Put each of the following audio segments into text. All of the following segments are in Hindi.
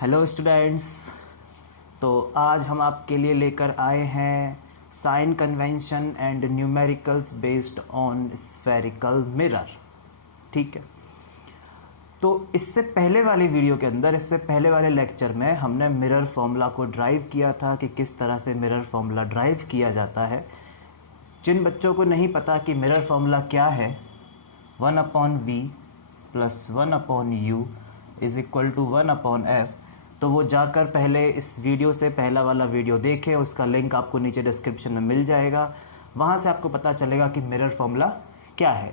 Hello students. तो आज हम आपके लिए लेकर आए हैं sign convention and numericals based on spherical mirror. ठीक है, तो इससे पहले वाली वीडियो के अंदर, इससे पहले वाले लेक्चर में हमने मिरर फॉर्मूला को ड्राइव किया था कि किस तरह से मिरर फॉर्मूला ड्राइव किया जाता है। जिन बच्चों को नहीं पता कि मिरर फॉर्मूला क्या है, 1/v plus 1/u is equal to 1/f, तो वो जाकर पहले इस वीडियो से पहला वाला वीडियो देखें। उसका लिंक आपको नीचे डिस्क्रिप्शन में मिल जाएगा, वहाँ से आपको पता चलेगा कि मिरर फॉर्मूला क्या है।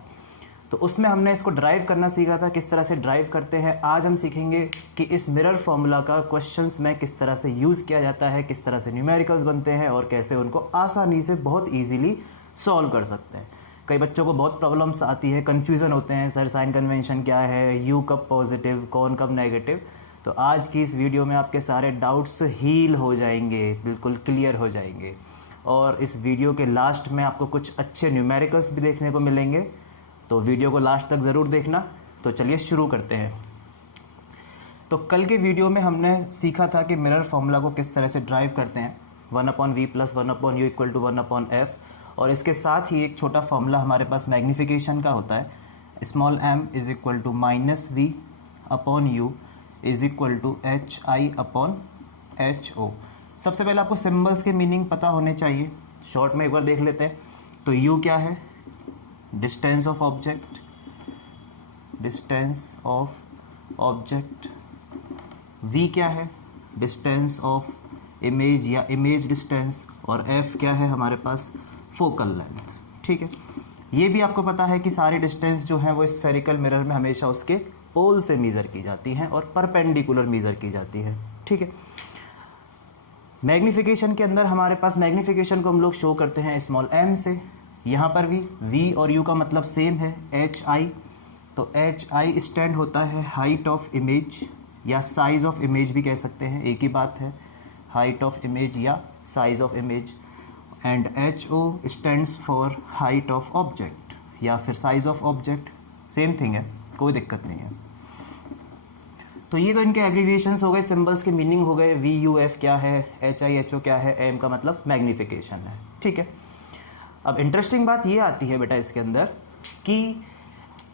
तो उसमें हमने इसको ड्राइव करना सीखा था, किस तरह से ड्राइव करते हैं। आज हम सीखेंगे कि इस मिरर फॉर्मूला का क्वेश्चंस में किस तरह से यूज़ किया जाता है, किस तरह से न्यूमेरिकल्स बनते हैं और कैसे उनको आसानी से बहुत ईजीली सॉल्व कर सकते हैं। कई बच्चों को बहुत प्रॉब्लम्स आती है, कन्फ्यूज़न होते हैं, सर साइन कन्वेंशन क्या है, यू कब पॉजिटिव, कौन कब नेगेटिव। तो आज की इस वीडियो में आपके सारे डाउट्स हील हो जाएंगे, बिल्कुल क्लियर हो जाएंगे। और इस वीडियो के लास्ट में आपको कुछ अच्छे न्यूमेरिकल्स भी देखने को मिलेंगे, तो वीडियो को लास्ट तक ज़रूर देखना। तो चलिए शुरू करते हैं। तो कल के वीडियो में हमने सीखा था कि मिरर फॉर्मूला को किस तरह से ड्राइव करते हैं, 1/v plus 1/u equal to 1/f। और इसके साथ ही एक छोटा फॉर्मूला हमारे पास मैग्नीफिकेशन का होता है, small m is equal to -v/u is equal to hi/ho। सबसे पहले आपको सिंबल्स के मीनिंग पता होने चाहिए, शॉर्ट में एक बार देख लेते हैं। तो u क्या है, distance of object, distance of object. v क्या है, डिस्टेंस ऑफ इमेज या इमेज डिस्टेंस। और f क्या है हमारे पास, फोकल लेंथ। ठीक है, ये भी आपको पता है कि सारी डिस्टेंस जो है वो स्फेरिकल मिरर में हमेशा उसके पोल से मेज़र की जाती हैं और परपेंडिकुलर मेज़र की जाती है। ठीक है, मैग्नीफिकेशन के अंदर हमारे पास मैग्नीफिकेशन को हम लोग शो करते हैं स्मॉल m से। यहाँ पर भी v और u का मतलब सेम है, hi। तो hi स्टैंड होता है हाइट ऑफ इमेज या साइज ऑफ इमेज भी कह सकते हैं, एक ही बात है, हाइट ऑफ इमेज या size of image. And ho stands for height of object या फिर size of object, same thing है, कोई दिक्कत नहीं है। तो ये तो इनके एब्रीविएशंस हो गए, सिंबल्स के मीनिंग हो गए। VUF क्या है, HIHO क्या है, m का मतलब मैग्नीफिकेशन है। ठीक है, अब इंटरेस्टिंग बात ये आती है बेटा इसके अंदर कि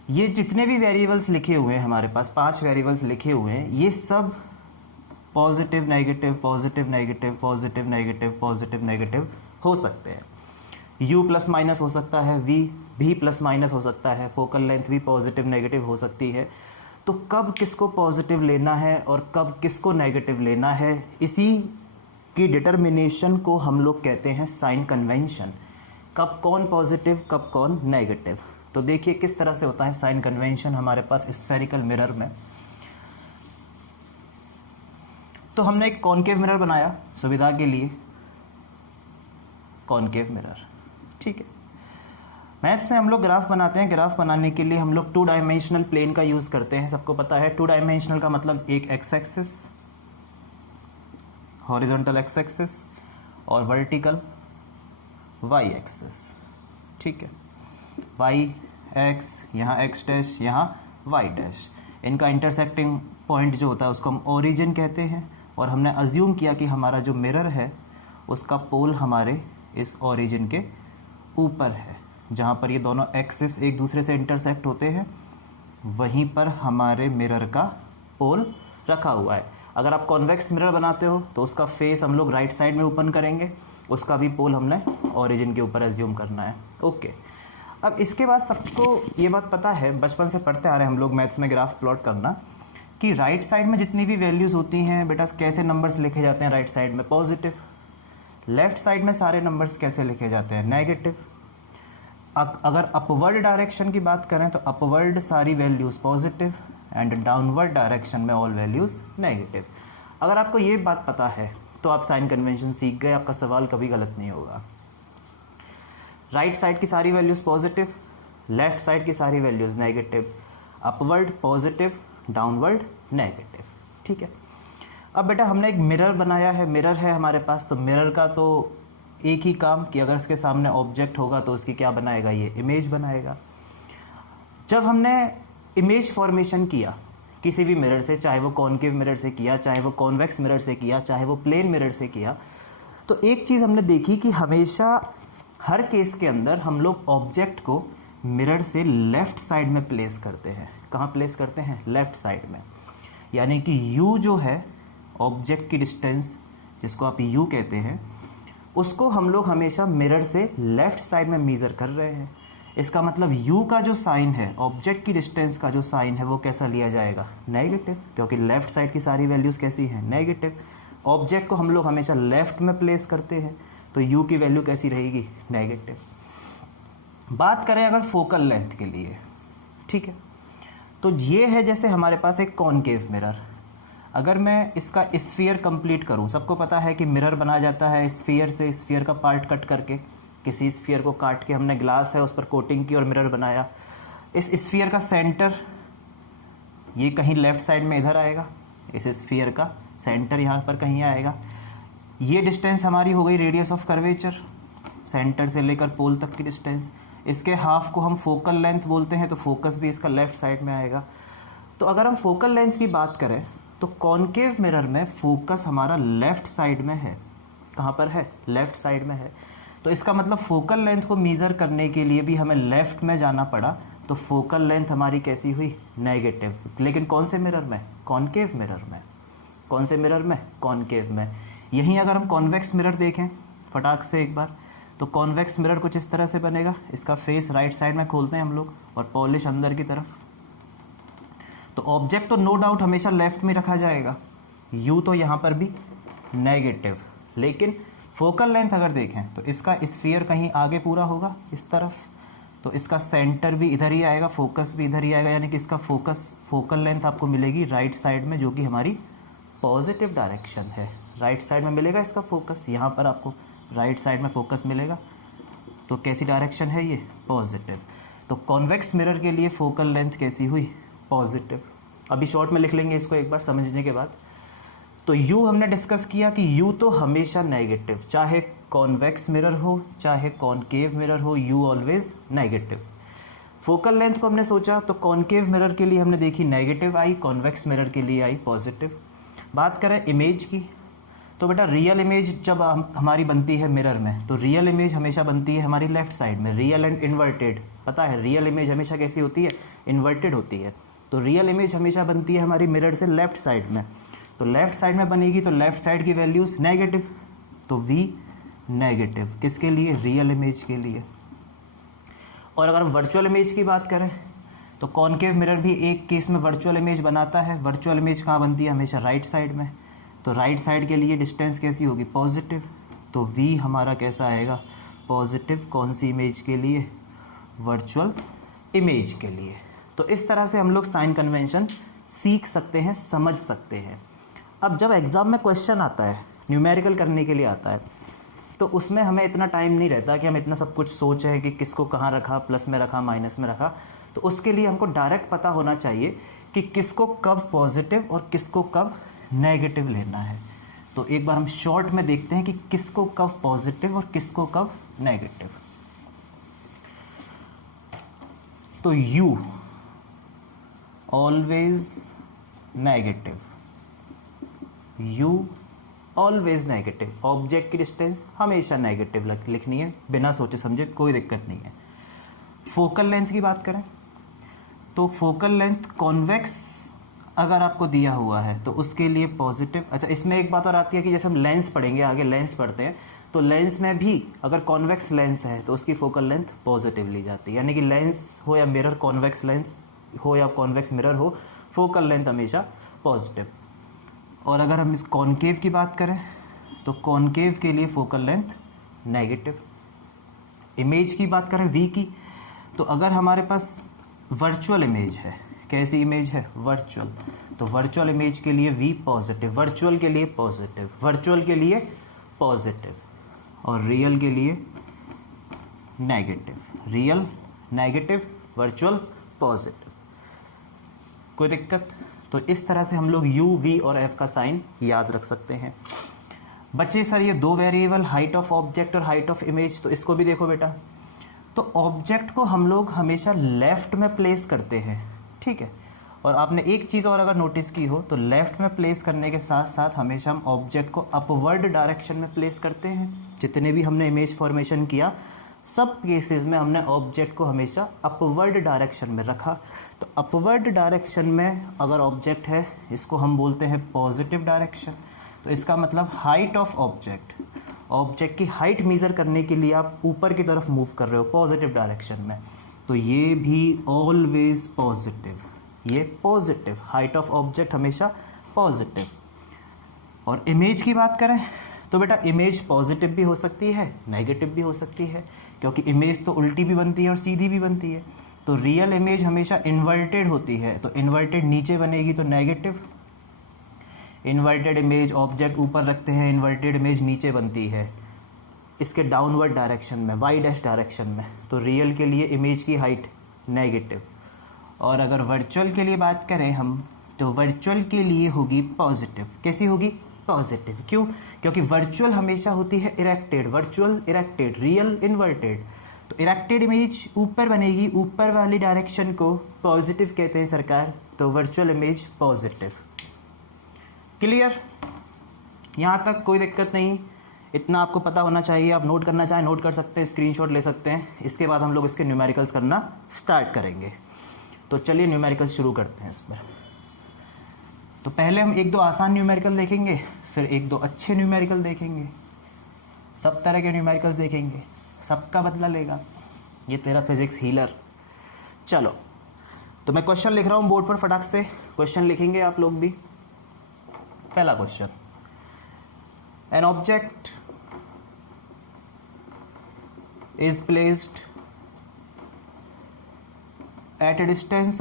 ये जितने भी वेरिएबल्स लिखे हुए हैं हमारे पास, 5 वेरिएबल्स लिखे हुए हैं, ये सब positive negative, positive negative, positive negative, positive negative हो सकते हैं। u प्लस माइनस हो सकता है, v भी प्लस माइनस हो सकता है, फोकल लेंथ भी पॉजिटिव नेगेटिव हो सकती है। तो कब किसको पॉजिटिव लेना है और कब किसको नेगेटिव लेना है, इसी की डिटर्मिनेशन को हम लोग कहते हैं साइन कन्वेंशन। कब कौन पॉजिटिव, कब कौन नेगेटिव। तो देखिए किस तरह से होता है साइन कन्वेंशन हमारे पास स्फेरिकल मिरर में। तो हमने एक कॉनकेव मिरर बनाया सुविधा के लिए, कॉनकेव मिरर। ठीक है, मैथ्स में हम लोग ग्राफ बनाते हैं, ग्राफ बनाने के लिए हम लोग 2 डायमेंशनल प्लेन का यूज़ करते हैं। सबको पता है 2 डायमेंशनल का मतलब एक x axis, horizontal x axis, और वर्टिकल वाई एक्सिस। ठीक है, वाई एक्स, यहाँ एक्स डैश, यहाँ वाई डैश, इनका इंटरसेक्टिंग पॉइंट जो होता है उसको हम ओरिजिन कहते हैं। और हमने अज्यूम किया कि हमारा जो मिरर है उसका पोल हमारे इस ओरिजिन के ऊपर है, जहाँ पर ये दोनों एक्सिस एक दूसरे से इंटरसेक्ट होते हैं, वहीं पर हमारे मिरर का पोल रखा हुआ है। अगर आप कॉन्वेक्स मिरर बनाते हो तो उसका फेस हम लोग राइट साइड में ओपन करेंगे, उसका भी पोल हमने ओरिजिन के ऊपर एज्यूम करना है। ओके, अब इसके बाद सबको ये बात पता है, बचपन से पढ़ते आ रहे हैं हम लोग मैथ्स में ग्राफ प्लॉट करना, कि राइट साइड में जितनी भी वैल्यूज़ होती हैं बेटा, कैसे नंबर्स लिखे जाते हैं राइट साइड में, पॉजिटिव। लेफ्ट साइड में सारे नंबर्स कैसे लिखे जाते हैं, नेगेटिव। अगर अपवर्ड डायरेक्शन की बात करें तो अपवर्ड सारी values positive and downward direction में ऑल वैल्यूज़ नेगेटिव। अगर आपको ये बात पता है तो आप साइन कन्वेंशन सीख गए, आपका सवाल कभी गलत नहीं होगा। राइट साइड की सारी वैल्यूज़ पॉजिटिव, लेफ्ट साइड की सारी values negative, upward positive, downward negative. ठीक है, अब बेटा हमने एक मिरर बनाया है, मिरर है हमारे पास। तो मिरर का तो एक ही काम कि अगर इसके सामने ऑब्जेक्ट होगा तो उसकी क्या बनाएगा, ये इमेज बनाएगा। जब हमने इमेज फॉर्मेशन किया किसी भी मिरर से, चाहे वो कॉनकेव मिरर से किया, चाहे वो कॉन्वेक्स मिरर से किया, चाहे वो प्लेन मिरर से किया, तो एक चीज़ हमने देखी कि हमेशा हर केस के अंदर हम लोग ऑब्जेक्ट को मिरर से लेफ़्ट साइड में प्लेस करते हैं। कहाँ प्लेस करते हैं? लेफ़्ट साइड में। यानी कि u जो है ऑब्जेक्ट की डिस्टेंस, जिसको आप u कहते हैं, उसको हम लोग हमेशा मिरर से लेफ़्ट साइड में मेज़र कर रहे हैं। इसका मतलब u का जो साइन है, ऑब्जेक्ट की डिस्टेंस का जो साइन है, वो कैसा लिया जाएगा? नेगेटिव, क्योंकि लेफ़्ट साइड की सारी वैल्यूज़ कैसी हैं? नेगेटिव। ऑब्जेक्ट को हम लोग हमेशा लेफ़्ट में प्लेस करते हैं, तो u की वैल्यू कैसी रहेगी? नेगेटिव। बात करें अगर फोकल लेंथ के लिए, ठीक है, तो ये है जैसे हमारे पास एक कॉनकेव मिरर। अगर मैं इसका स्फीयर कंप्लीट करूं, सबको पता है कि मिरर बना जाता है स्फीयर से, स्फीयर का पार्ट कट करके, किसी स्फीयर को काट के हमने ग्लास है उस पर कोटिंग की और मिरर बनाया। इस स्फीयर का सेंटर ये कहीं लेफ़्ट साइड में इधर आएगा, इस स्फीयर का सेंटर यहाँ पर कहीं आएगा। ये डिस्टेंस हमारी हो गई रेडियस ऑफ कर्वेचर, सेंटर से लेकर पोल तक की डिस्टेंस। इसके हाफ को हम फोकल लेंथ बोलते हैं, तो फोकस भी इसका लेफ़्ट साइड में आएगा। तो अगर हम फोकल लेंथ की बात करें तो कॉनकेव मिरर में फोकस हमारा लेफ़्ट साइड में है। कहाँ पर है? लेफ़्ट साइड में है। तो इसका मतलब फोकल लेंथ को मेज़र करने के लिए भी हमें लेफ़्ट में जाना पड़ा, तो फोकल लेंथ हमारी कैसी हुई? नेगेटिव। लेकिन कौन से मिरर में? कॉनकेव मिरर में। कौन से मिरर में? कॉनकेव में। यहीं अगर हम कॉन्वेक्स मिरर देखें फटाक से एक बार, तो कॉन्वेक्स मिरर कुछ इस तरह से बनेगा। इसका फेस राइट साइड में खोलते हैं हम लोग और पॉलिश अंदर की तरफ। तो ऑब्जेक्ट तो नो डाउट हमेशा लेफ्ट में रखा जाएगा, u तो यहाँ पर भी नेगेटिव। लेकिन फोकल लेंथ अगर देखें तो इसका स्फीयर कहीं आगे पूरा होगा इस तरफ, तो इसका सेंटर भी इधर ही आएगा, फोकस भी इधर ही आएगा। यानी कि इसका फोकल लेंथ आपको मिलेगी राइट साइड में, जो कि हमारी पॉजिटिव डायरेक्शन है। राइट साइड में मिलेगा इसका फोकस, यहाँ पर आपको राइट साइड में फोकस मिलेगा। तो कैसी डायरेक्शन है ये? पॉजिटिव। तो कॉन्वेक्स मिरर के लिए फोकल लेंथ कैसी हुई? पॉजिटिव। अभी शॉर्ट में लिख लेंगे इसको एक बार समझने के बाद। तो u हमने डिस्कस किया कि u तो हमेशा नेगेटिव, चाहे कॉन्वेक्स मिरर हो चाहे कॉनकेव मिरर हो, u always negative. Focal length को हमने सोचा तो कॉनकेव मिरर के लिए हमने देखी नेगेटिव आई, कॉन्वेक्स मिरर के लिए आई पॉजिटिव। बात करें इमेज की, तो बेटा रियल इमेज जब हमारी बनती है मिरर में, तो रियल इमेज हमेशा बनती है हमारी लेफ्ट साइड में। रियल एंड इन्वर्टेड, पता है रियल इमेज हमेशा कैसी होती है? इन्वर्टेड होती है। तो रियल इमेज हमेशा बनती है हमारी मिरर से लेफ्ट साइड में। तो लेफ्ट साइड में बनेगी तो लेफ्ट साइड की वैल्यूज़ नेगेटिव, तो v नेगेटिव। किसके लिए? रियल इमेज के लिए। और अगर हम वर्चुअल इमेज की बात करें तो कॉनकेव मिरर भी एक केस में वर्चुअल इमेज बनाता है। वर्चुअल इमेज कहाँ बनती है? हमेशा राइट साइड में। तो राइट साइड के लिए डिस्टेंस कैसी होगी? पॉजिटिव। तो v हमारा कैसा आएगा? पॉजिटिव। कौन सी इमेज के लिए? वर्चुअल इमेज के लिए। तो इस तरह से हम लोग साइन कन्वेंशन सीख सकते हैं, समझ सकते हैं। अब जब एग्ज़ाम में क्वेश्चन आता है, न्यूमेरिकल करने के लिए आता है, तो उसमें हमें इतना टाइम नहीं रहता कि हम इतना सब कुछ सोचें कि किसको कहाँ रखा, प्लस में रखा, माइनस में रखा। तो उसके लिए हमको डायरेक्ट पता होना चाहिए कि किसको कब पॉजिटिव और किसको कब नेगेटिव लेना है। तो एक बार हम शॉर्ट में देखते हैं कि किसको कब पॉजिटिव और किसको कब नेगेटिव। तो u always negative, u always negative. Object की डिस्टेंस हमेशा नेगेटिव लिखनी है, बिना सोचे समझे, कोई दिक्कत नहीं है। फोकल लेंथ की बात करें तो फोकल लेंथ कॉन्वेक्स अगर आपको दिया हुआ है तो उसके लिए पॉजिटिव। अच्छा, इसमें एक बात और आती है कि जैसे हम लेंस पढ़ेंगे, आगे लेंस पढ़ते हैं, तो लेंस में भी अगर कॉन्वेक्स लेंस है तो उसकी फोकल लेंथ पॉजिटिव ली जाती है। यानी कि लेंस हो या मिरर, कॉन्वेक्स लेंस हो या कॉन्वेक्स मिरर हो, फोकल लेंथ हमेशा पॉजिटिव। और अगर हम इस कॉनकेव की बात करें तो कॉनकेव के लिए फोकल लेंथ नेगेटिव। इमेज की बात करें v की, तो अगर हमारे पास वर्चुअल इमेज है, कैसी इमेज है? वर्चुअल, तो वर्चुअल इमेज के लिए v पॉजिटिव, वर्चुअल के लिए पॉजिटिव, वर्चुअल के लिए पॉजिटिव, और रियल के लिए negative. Real negative, virtual positive. कोई दिक्कत? तो इस तरह से हम लोग u, v और f का साइन याद रख सकते हैं। बच्चे सर ये दो वेरिएबल, हाइट ऑफ ऑब्जेक्ट और हाइट ऑफ इमेज, तो इसको भी देखो बेटा। तो ऑब्जेक्ट को हम लोग हमेशा लेफ्ट में प्लेस करते हैं, ठीक है, और आपने एक चीज़ और अगर नोटिस की हो तो लेफ़्ट में प्लेस करने के साथ साथ हमेशा हम ऑब्जेक्ट को अपवर्ड डायरेक्शन में प्लेस करते हैं। जितने भी हमने इमेज फॉर्मेशन किया सब केसेस में हमने ऑब्जेक्ट को हमेशा अपवर्ड डायरेक्शन में रखा। तो अपवर्ड डायरेक्शन में अगर ऑब्जेक्ट है इसको हम बोलते हैं पॉजिटिव डायरेक्शन। तो इसका मतलब हाइट ऑफ ऑब्जेक्ट की हाइट मेज़र करने के लिए आप ऊपर की तरफ मूव कर रहे हो पॉजिटिव डायरेक्शन में, तो ये भी ऑलवेज पॉजिटिव, ये पॉजिटिव, हाइट ऑफ ऑब्जेक्ट हमेशा पॉजिटिव। और इमेज की बात करें तो बेटा इमेज पॉजिटिव भी हो सकती है, नेगेटिव भी हो सकती है, क्योंकि इमेज तो उल्टी भी बनती है और सीधी भी बनती है। तो रियल इमेज हमेशा इन्वर्टेड होती है, तो इन्वर्टेड नीचे बनेगी तो नेगेटिव। इन्वर्टेड इमेज ऑब्जेक्ट ऊपर रखते हैं, इन्वर्टेड इमेज नीचे बनती है इसके डाउनवर्ड डायरेक्शन में, वाई डैश डायरेक्शन में। तो रियल के लिए इमेज की हाइट नेगेटिव। और अगर वर्चुअल के लिए बात करें हम तो वर्चुअल के लिए होगी पॉजिटिव। कैसी होगी? पॉजिटिव। क्यों? क्योंकि वर्चुअल हमेशा होती है erected, virtual erected, real inverted. तो इरेक्टेड इमेज ऊपर बनेगी, ऊपर वाली डायरेक्शन को पॉजिटिव कहते हैं सरकार, तो वर्चुअल इमेज पॉजिटिव। क्लियर? यहाँ तक कोई दिक्कत नहीं, इतना आपको पता होना चाहिए। आप नोट करना चाहें नोट कर सकते हैं, स्क्रीनशॉट ले सकते हैं। इसके बाद हम लोग इसके न्यूमेरिकल्स करना स्टार्ट करेंगे। तो चलिए न्यूमेरिकल शुरू करते हैं इस पर। तो पहले हम एक दो आसान न्यूमेरिकल देखेंगे, फिर एक दो अच्छे न्यूमेरिकल देखेंगे, सब तरह के न्यूमेरिकल्स देखेंगे, सबका बदला लेगा ये तेरा फिजिक्स हीलर। चलो तो मैं क्वेश्चन लिख रहा हूँ बोर्ड पर, फटाक से क्वेश्चन लिखेंगे आप लोग भी। पहला question, an object is placed at a distance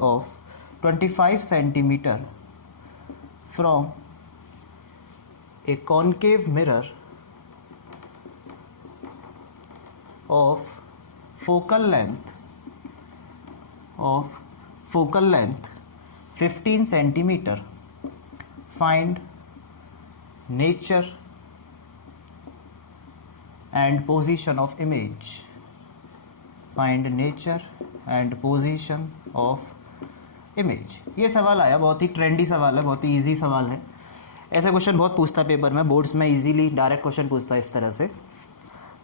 of 25 centimeter from a concave mirror of focal length 15 centimeter. Find nature and position of image. Find nature and position of image. ये सवाल आया, बहुत ही ट्रेंडी सवाल है, बहुत ही इजी सवाल है। ऐसा क्वेश्चन बहुत पूछता है पेपर में, बोर्ड्स में इजीली डायरेक्ट क्वेश्चन पूछता है इस तरह से।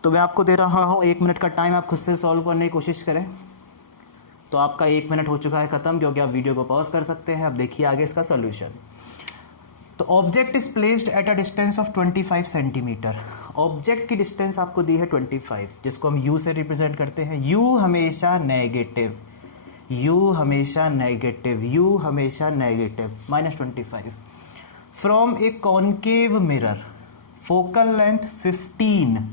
तो मैं आपको दे रहा हूँ 1 मिनट का टाइम, आप खुद से सॉल्व करने की कोशिश करें। तो आपका 1 मिनट हो चुका है ख़त्म, क्योंकि आप वीडियो को पॉज कर सकते हैं। अब देखिए आगे इसका सॉल्यूशन। तो object is placed at a distance of 25 centimetre. Object की डिस्टेंस आपको दी है 25, जिसको हम यू से रिप्रेजेंट करते हैं। यू हमेशा नेगेटिव, यू हमेशा नेगेटिव, यू हमेशा negative, -25। From a concave mirror, focal length 15।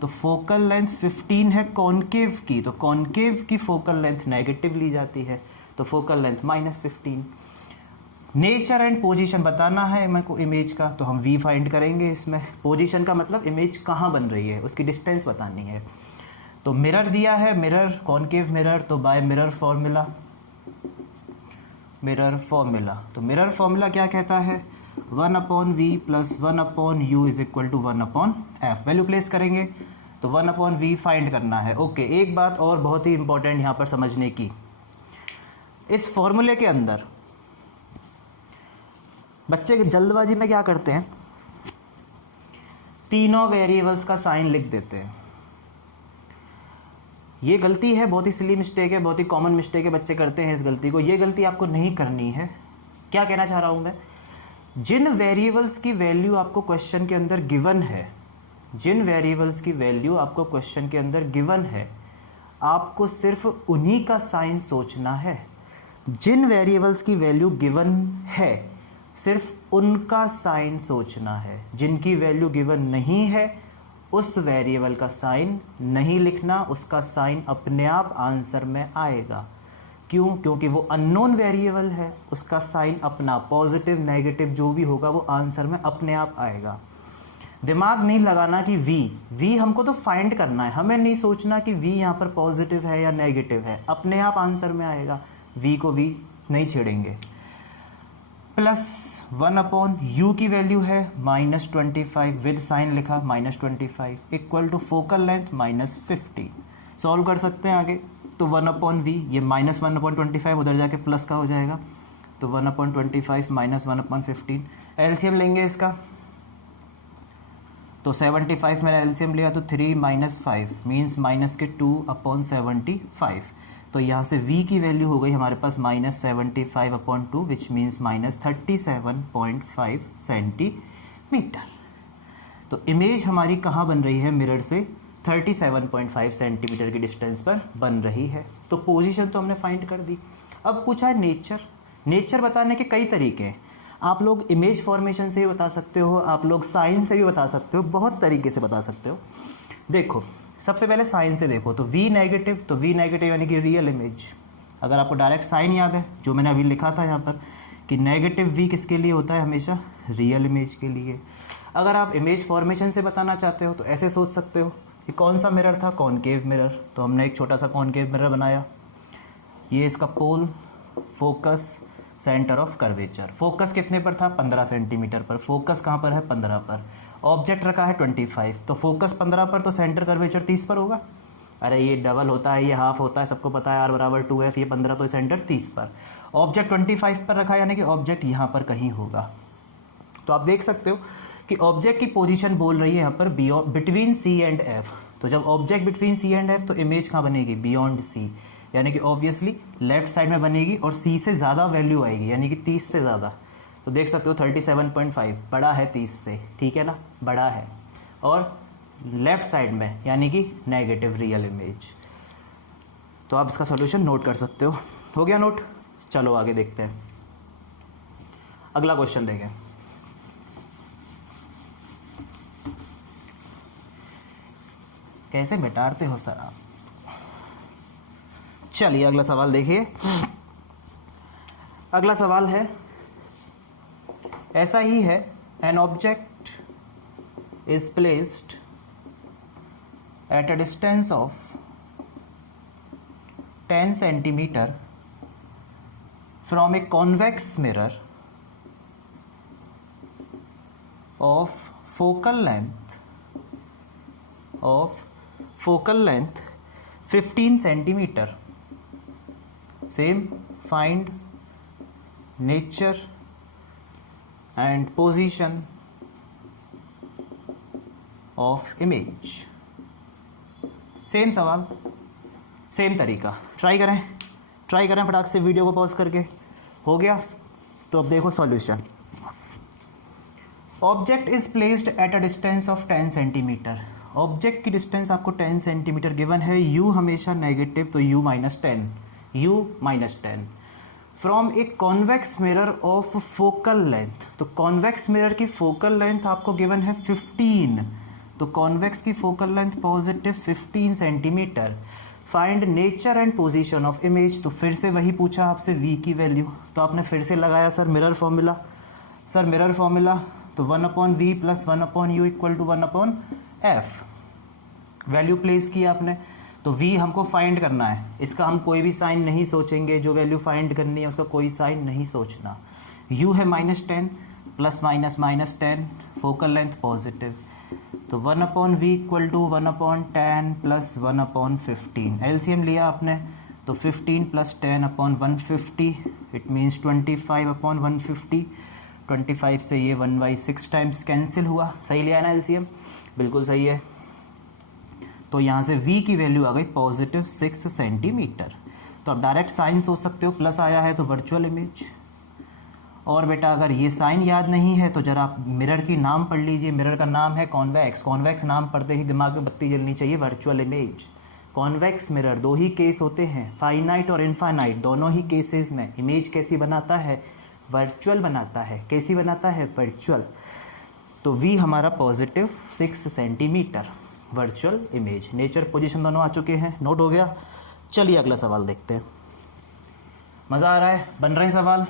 तो फोकल लेंथ 15 है कॉनकेव की, तो कॉनकेव की फोकल लेंथ नेगेटिव ली जाती है, तो focal length -15। Nature and position बताना है मेरे को इमेज का, तो हम वी फाइंड करेंगे इसमें। पोजीशन का मतलब इमेज कहाँ बन रही है, उसकी डिस्टेंस बतानी है। तो मिरर दिया है, मिरर कॉनकेव मिरर, तो by mirror formula, mirror formula. तो मिरर फॉर्मूला क्या कहता है? 1/v + 1/u = 1/f। Value place करेंगे तो 1/v फाइंड करना है। ओके, एक बात और बहुत ही इंपॉर्टेंट यहाँ पर समझने की, इस फॉर्मूले के अंदर बच्चे जल्दबाजी में क्या करते हैं, तीनों वेरिएबल्स का साइन लिख देते हैं। ये गलती है, बहुत ही सिली मिस्टेक है, बहुत ही कॉमन मिस्टेक है, बच्चे करते हैं इस गलती को। ये गलती आपको नहीं करनी है। क्या कहना चाह रहा हूं मैं, जिन वेरिएबल्स की वैल्यू आपको क्वेश्चन के अंदर गिवन है, जिन वेरिएबल्स की वैल्यू आपको क्वेश्चन के अंदर गिवन है, आपको सिर्फ उन्हीं का साइन सोचना है। जिन वेरिएबल्स की वैल्यू गिवन है सिर्फ उनका साइन सोचना है। जिनकी वैल्यू गिवन नहीं है उस वेरिएबल का साइन नहीं लिखना, उसका साइन अपने आप आंसर में आएगा। क्यों? क्योंकि वो अननोन वेरिएबल है, उसका साइन अपना पॉजिटिव नेगेटिव जो भी होगा वो आंसर में अपने आप आएगा। दिमाग नहीं लगाना कि वी हमको तो फाइंड करना है, हमें नहीं सोचना कि वी यहाँ पर पॉजिटिव है या नेगेटिव है, अपने आप आंसर में आएगा। वी को वी नहीं छेड़ेंगे। प्लस 1/u की वैल्यू है -25, विद साइन लिखा -25, equal to focal length -15। Solve कर सकते हैं आगे। तो 1/v, ये -1/25 उधर जाके प्लस का हो जाएगा, तो 1/25 माइनस 1/15। एलसीएम लेंगे इसका, तो 75 मेरा एलसीएम लिया, तो 3 - 5 मीन्स माइनस के 2/75। तो यहाँ से v की वैल्यू हो गई हमारे पास -75/2 विच मीन्स -37.5 सेंटीमीटर। तो इमेज हमारी कहाँ बन रही है, मिरर से 37.5 सेंटीमीटर की डिस्टेंस पर बन रही है। तो पोजीशन तो हमने फाइंड कर दी। अब पूछा है नेचर। नेचर बताने के कई तरीके हैं। आप लोग इमेज फॉर्मेशन से भी बता सकते हो, आप लोग साइन से भी बता सकते हो, बहुत तरीके से बता सकते हो। देखो सबसे पहले साइन से देखो, तो v नेगेटिव, तो v नेगेटिव यानी कि रियल इमेज। अगर आपको डायरेक्ट साइन याद है जो मैंने अभी लिखा था यहाँ पर कि नेगेटिव v किसके लिए होता है, हमेशा रियल इमेज के लिए। अगर आप इमेज फॉर्मेशन से बताना चाहते हो तो ऐसे सोच सकते हो कि कौन सा मिरर था, कॉनकेव मिरर, तो हमने एक छोटा सा कॉनकेव मिरर बनाया। ये इसका pole, focus, centre of curvature. Focus कितने पर था, 15 सेंटीमीटर पर। फोकस कहाँ पर है, 15 पर। ऑब्जेक्ट रखा है 25, तो फोकस 15 पर, तो सेंटर कर्वेचर 30 पर होगा। अरे ये डबल होता है, ये हाफ होता है, सबको पता है, r = 2f, ये 15, तो सेंटर 30 पर। ऑब्जेक्ट 25 पर रखा है, यानी कि ऑब्जेक्ट यहाँ पर कहीं होगा। तो आप देख सकते हो कि ऑब्जेक्ट की पोजीशन बोल रही है यहाँ पर बिटवीन C एंड F। तो जब object between C and F, तो इमेज कहाँ बनेगी, बियॉन्ड C, यानी कि ऑब्वियसली लेफ्ट साइड में बनेगी और C से ज़्यादा वैल्यू आएगी, यानी कि 30 से ज़्यादा। तो देख सकते हो 37.5 बड़ा है 30 से, ठीक है ना, बड़ा है, और लेफ्ट साइड में यानी कि नेगेटिव रियल इमेज। तो आप इसका सॉल्यूशन नोट कर सकते हो गया नोट। चलो आगे देखते हैं, अगला क्वेश्चन देखें। कैसे मिटाते हो सर आप। चलिए अगला सवाल देखिए। अगला सवाल है, ऐसा ही है, an object is placed at a distance of 10 centimetre from a convex mirror of focal length 15 centimeter. Same, find nature and position of image. Same सवाल, सेम तरीका। ट्राई करें फटाक से वीडियो को पॉज करके। हो गया, तो अब देखो solution. Object is placed at a distance of 10 centimetre. Object की डिस्टेंस आपको 10 सेंटीमीटर गिवन है। u हमेशा नेगेटिव, तो u - 10 from a convex mirror of focal length. तो कॉन्वेक्स मिरर की फोकल लेंथ आपको गिवन है 15, तो कॉन्वेक्स की focal length positive 15 centimetre. Find nature and position of image. तो फिर से वही पूछा आपसे v की वैल्यू, तो आपने फिर से लगाया सर मिरर फॉर्मूला। तो 1/v + 1/u = 1/f। Value place की आपने, तो v हमको फाइंड करना है। इसका हम कोई भी साइन नहीं सोचेंगे, जो वैल्यू फाइंड करनी है उसका कोई साइन नहीं सोचना। u है -10 ± -10, फोकल लेंथ पॉजिटिव, तो 1/v = 1/10 + 1/15। एलसीएम लिया आपने, तो 15 + 10/150 इट मीन्स 25/150। 25 से ये 1/6 टाइम्स कैंसिल हुआ। सही लिया है ना एलसीएम, बिल्कुल सही है। तो यहाँ से v की वैल्यू आ गई पॉजिटिव 6 सेंटीमीटर। तो आप डायरेक्ट साइन सोच सकते हो, प्लस आया है तो वर्चुअल इमेज। और बेटा अगर ये साइन याद नहीं है तो जरा आप मिरर की नाम पढ़ लीजिए। मिरर का नाम है कॉन्वेक्स। कॉन्वेक्स नाम पढ़ते ही दिमाग में बत्ती जलनी चाहिए, वर्चुअल इमेज। कॉन्वेक्स मिरर, दो ही केस होते हैं, फाइनाइट और इनफाइनाइट। दोनों ही केसेस में इमेज कैसी बनाता है, वर्चुअल बनाता है। कैसी बनाता है, वर्चुअल। तो v हमारा positive 6 centimetre, virtual image. Nature position दोनों आ चुके हैं, नोट हो गया। चलिए अगला सवाल देखते हैं। मज़ा आ रहा है, बन रहे हैं सवाल,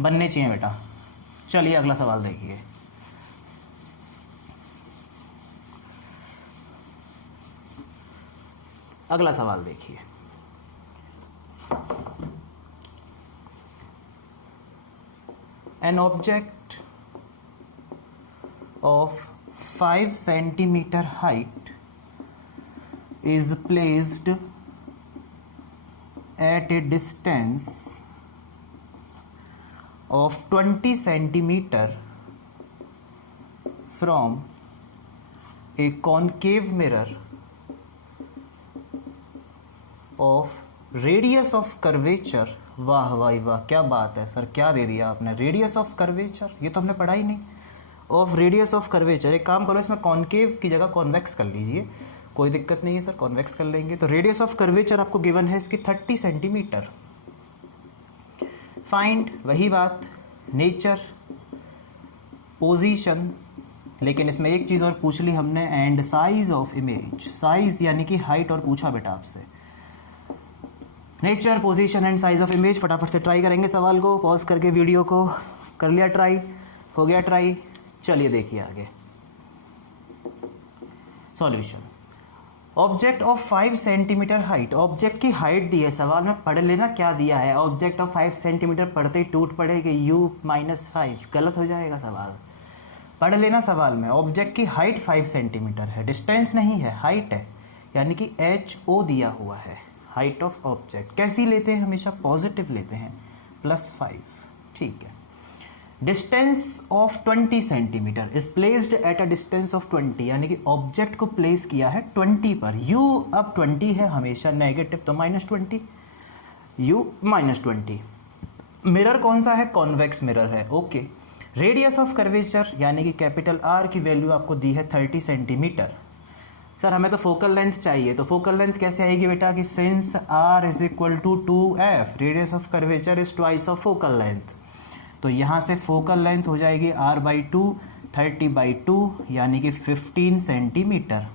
बनने चाहिए बेटा। चलिए अगला सवाल देखिए। अगला सवाल देखिए। An object of 5 centimeter height is placed at a distance of 20 centimeter from a concave mirror of radius of curvature। वाह भाई वाह, क्या बात है सर, क्या दे दिया आपने, रेडियस ऑफ कर्वेचर, ये तो हमने पढ़ा ही नहीं। ऑफ रेडियस ऑफ कर्वेचर, एक काम करो इसमें कॉनकेव की जगह कॉन्वेक्स कर लीजिए, कोई दिक्कत नहीं है सर, कॉन्वेक्स कर लेंगे। तो रेडियस ऑफ कर्वेचर आपको गिवन है इसकी 30 सेंटीमीटर। फाइंड, वही बात, नेचर, पोजीशन, लेकिन इसमें एक चीज़ और पूछ ली हमने, and size of image, size यानी कि हाइट, और पूछा बेटा आपसे nature, position and size of image. फटाफट से ट्राई करेंगे सवाल को, पॉज करके वीडियो को, कर लिया ट्राई, हो गया ट्राई, चलिए देखिए आगे solution. Object of 5 centimetre height, object की हाइट दी है सवाल में, पढ़ लेना क्या दिया है। ऑब्जेक्ट ऑफ 5 सेंटीमीटर पढ़ते ही टूट पड़ेगी u-5, गलत हो जाएगा सवाल, पढ़ लेना सवाल में। ऑब्जेक्ट की हाइट 5 सेंटीमीटर है, डिस्टेंस नहीं है, हाइट है, यानी कि HO दिया हुआ है, हाइट ऑफ ऑब्जेक्ट। कैसी लेते हैं, हमेशा पॉजिटिव लेते हैं, +5, ठीक है। Distance of 20 centimetre is placed at a distance of 20, यानी कि ऑब्जेक्ट को प्लेस किया है 20 पर। u अब 20 है, हमेशा नेगेटिव, तो -20, u -20। मिरर कौन सा है, कॉन्वेक्स मिरर है, ओके। रेडियस ऑफ कर्वेचर यानी कि कैपिटल R की वैल्यू आपको दी है 30 सेंटीमीटर। सर हमें तो फोकल लेंथ चाहिए, तो फोकल लेंथ कैसे आएगी बेटा, कि since R is equal to 2f, radius of curvature is twice of focal length, तो यहाँ से फोकल लेंथ हो जाएगी R/2, 30/2, यानी कि 15 सेंटीमीटर।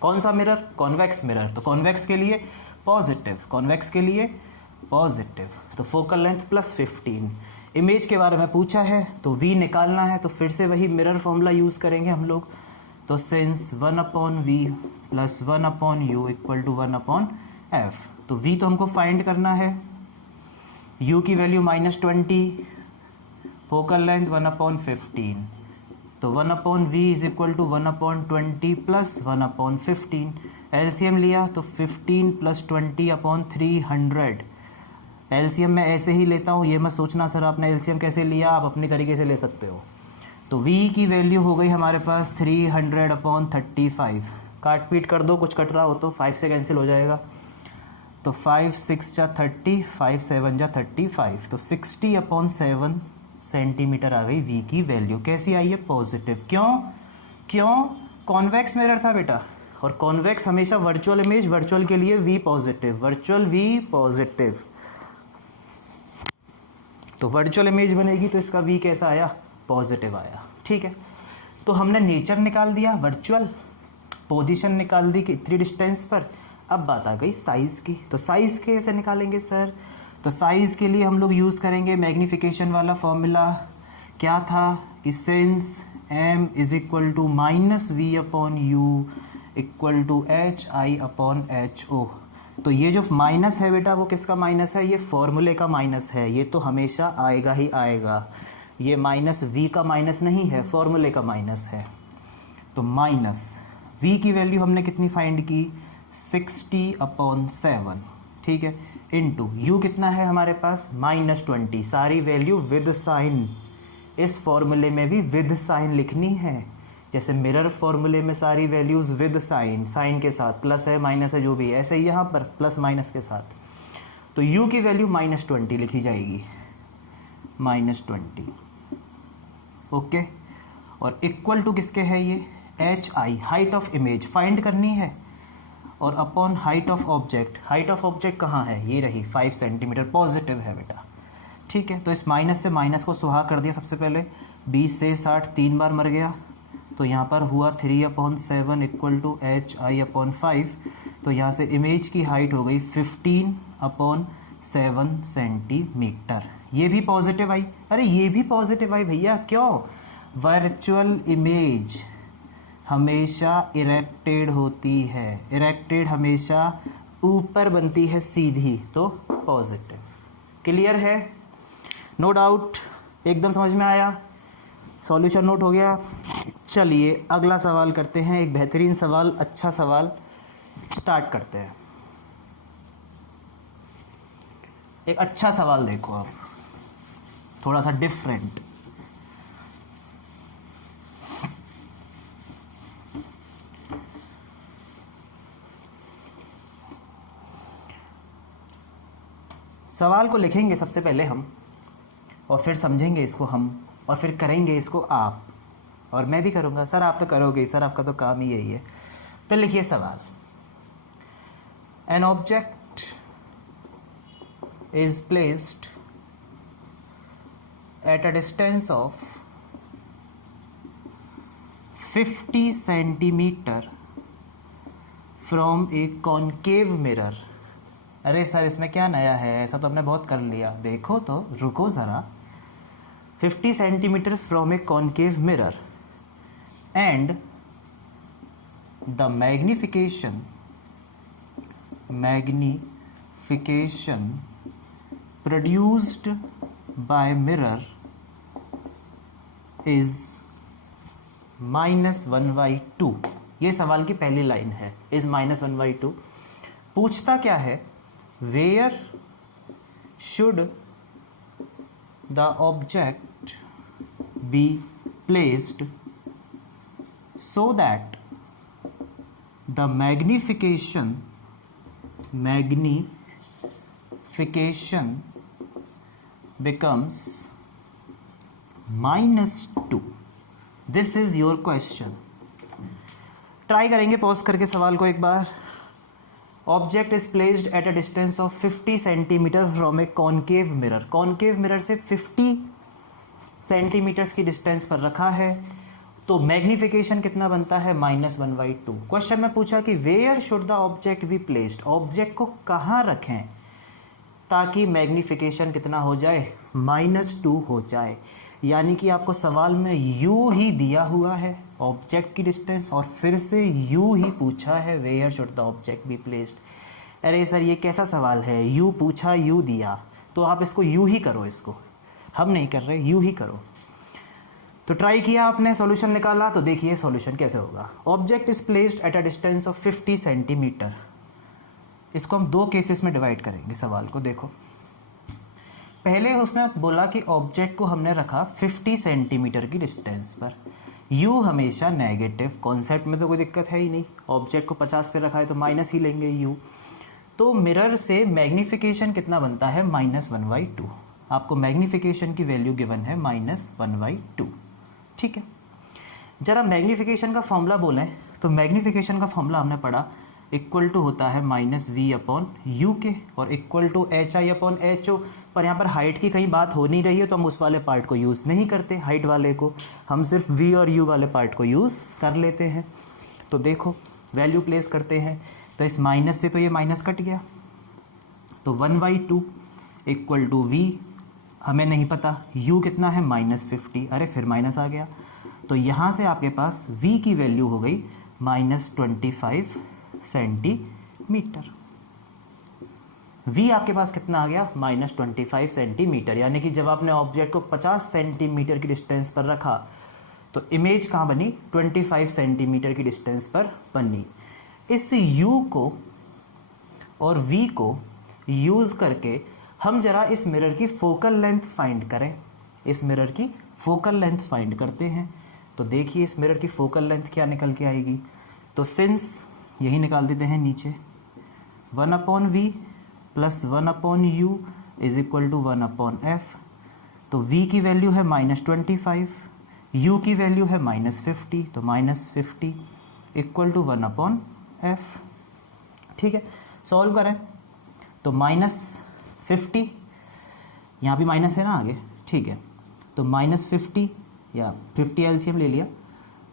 कौन सा मिरर, कॉन्वेक्स मिरर, तो कॉन्वेक्स के लिए पॉजिटिव, कॉन्वेक्स के लिए पॉजिटिव, तो फोकल लेंथ +15। इमेज के बारे में पूछा है तो v निकालना है, तो फिर से वही मिरर फॉर्मूला यूज़ करेंगे हम लोग, तो since 1/v + 1/u equal to 1/f, तो v तो हमको फाइंड करना है, u की वैल्यू -20, फोकल लेंथ 1/15, तो 1/v is equal to 1/20 + 1/15। LCM लिया तो 15 + 20/300। एलसीएम मैं ऐसे ही लेता हूँ, ये मत सोचना सर आपने एलसीएम कैसे लिया, आप अपनी तरीके से ले सकते हो। तो v की वैल्यू हो गई हमारे पास 300/35, काट पीट कर दो, कुछ कट रहा हो तो 5 से कैंसिल हो जाएगा, तो 5 6 जा 30, 5 7 जा 35, तो 60/7 सेंटीमीटर आ गई v की वैल्यू। कैसी आई है, पॉजिटिव। क्यों कॉन्वेक्स मिरर था बेटा, और कॉन्वेक्स हमेशा वर्चुअल इमेज, वर्चुअल के लिए v positive, virtual v positive, तो वर्चुअल इमेज बनेगी, तो इसका v कैसा आया, पॉजिटिव आया, ठीक है। तो हमने नेचर निकाल दिया, वर्चुअल, पोजीशन निकाल दी कि इतनी डिस्टेंस पर। अब बात आ गई साइज़ की, तो साइज़ कैसे निकालेंगे सर, तो साइज़ के लिए हम लोग यूज़ करेंगे मैग्नीफिकेशन वाला फॉर्मूला। क्या था कि since m is equal to -v/u equal to hi/ho, तो ये जो माइनस है बेटा वो किसका माइनस है, ये फॉर्मूले का माइनस है, ये तो हमेशा आएगा ही आएगा, ये -v का माइनस नहीं है, फॉर्मूले का माइनस है। तो माइनस v की वैल्यू हमने कितनी फाइंड की, 60/7, ठीक है, इनटू u कितना है हमारे पास, -20, सारी वैल्यू विद साइन, इस फॉर्मूले में भी विद साइन लिखनी है, जैसे मिरर फॉर्मूले में सारी वैल्यूज विद साइन, साइन के साथ, प्लस है माइनस है जो भी है, ऐसे ही यहाँ पर प्लस माइनस के साथ। तो u की वैल्यू -20 लिखी जाएगी, -20, ओके। और इक्वल टू किसके है ये, hi, height of image find करनी है, और upon height of object, height of object कहाँ है, ये रही 5 सेंटीमीटर, पॉजिटिव है बेटा, ठीक है। तो इस माइनस से माइनस को सुहा कर दिया, सबसे पहले 20 से 60 3 बार मर गया, तो यहाँ पर हुआ 3/7 इक्वल टू hi/5, तो यहाँ से इमेज की हाइट हो गई 15/7 सेंटीमीटर। ये भी पॉजिटिव आई, अरे ये भी पॉजिटिव आई भैया, क्यों, वर्चुअल इमेज हमेशा इरेक्टेड होती है, इरेक्टेड हमेशा ऊपर बनती है सीधी, तो पॉजिटिव। क्लियर है, नो डाउट, एकदम समझ में आया, सॉल्यूशन नोट हो गया। चलिए अगला सवाल करते हैं, एक बेहतरीन सवाल, अच्छा सवाल स्टार्ट करते हैं। एक अच्छा सवाल देखो अब, थोड़ा सा डिफरेंट। सवाल को लिखेंगे सबसे पहले हम, और फिर समझेंगे इसको हम, और फिर करेंगे इसको आप, और मैं भी करूँगा। सर आप तो करोगे, सर आपका तो काम ही यही है। तो लिखिए सवाल। An object is placed at a distance of 50 centimetre from a concave mirror. अरे सर इसमें क्या नया है, ऐसा तो हमने बहुत कर लिया। देखो तो, रुको ज़रा। 50 centimetre from a concave mirror and the magnification produced by mirror is -1/2। ये सवाल की पहली लाइन है, इज -1/2। पूछता क्या है, where should the object be placed so that the magnification becomes -2। This is your question. Try करेंगे पॉज करके सवाल को एक बार। Object is placed at a distance of 50 centimetre from a concave mirror. Concave mirror से 50 सेंटीमीटर्स की डिस्टेंस पर रखा है, तो मैग्निफिकेशन कितना बनता है, -1/2। क्वेश्चन में पूछा कि where should the object be placed, object को कहाँ रखें ताकि मैग्निफिकेशन कितना हो जाए, -2 हो जाए। यानी कि आपको सवाल में यू ही दिया हुआ है ऑब्जेक्ट की डिस्टेंस, और फिर से यू ही पूछा है where should the object be placed. अरे सर ये कैसा सवाल है, यू पूछा यू दिया, तो आप इसको यू ही करो, इसको हम नहीं कर रहे, यू ही करो। तो ट्राई किया आपने, सॉल्यूशन निकाला, तो देखिए सॉल्यूशन कैसे होगा। Object is placed at a distance of 50 centimetre. इसको हम दो केसेस में डिवाइड करेंगे सवाल को। देखो पहले उसने बोला कि ऑब्जेक्ट को हमने रखा 50 सेंटीमीटर की डिस्टेंस पर। यू हमेशा नेगेटिव, कॉन्सेप्ट में तो कोई दिक्कत है ही नहीं। ऑब्जेक्ट को 50 पे रखा है तो माइनस ही लेंगे यू। तो मिरर से मैग्निफिकेशन कितना बनता है, -1/2। आपको मैग्निफिकेशन की वैल्यू गिवन है -1/2। ठीक है, जरा मैग्निफिकेशन का फॉर्मूला बोलें तो मैग्निफिकेशन का फॉर्मूला हमने पढ़ा, इक्वल टू होता है -v/u के, और इक्वल टू hi/ho। पर यहाँ पर हाइट की कहीं बात हो नहीं रही है तो हम उस वाले पार्ट को यूज़ नहीं करते, हाइट वाले को, हम सिर्फ v और u वाले पार्ट को यूज़ कर लेते हैं। तो देखो वैल्यू प्लेस करते हैं, तो इस माइनस से तो ये माइनस कट गया, तो 1/2 इक्वल टू v, हमें नहीं पता u कितना है, -50। अरे फिर माइनस आ गया, तो यहाँ से आपके पास v की वैल्यू हो गई -25 सेंटीमीटर। v आपके पास कितना आ गया, -25 सेंटीमीटर। यानी कि जब आपने ऑब्जेक्ट को 50 सेंटीमीटर की डिस्टेंस पर रखा तो इमेज कहाँ बनी, 25 सेंटीमीटर की डिस्टेंस पर बनी। इस u को और v को यूज़ करके हम जरा इस मिरर की फोकल लेंथ फाइंड करें। इस मिरर की फोकल लेंथ फाइंड करते हैं। तो देखिए इस मिरर की फोकल लेंथ क्या निकल के आएगी। तो सिंस यही निकाल देते हैं नीचे, 1/v + 1/u is equal to 1/f। तो v की वैल्यू है -25, u की वैल्यू है -50, तो -50 इक्वल टू 1/f। ठीक है, सॉल्व करें तो -50, यहाँ भी माइनस है ना आगे, ठीक है, तो -50 या 50 एलसीएम ले लिया,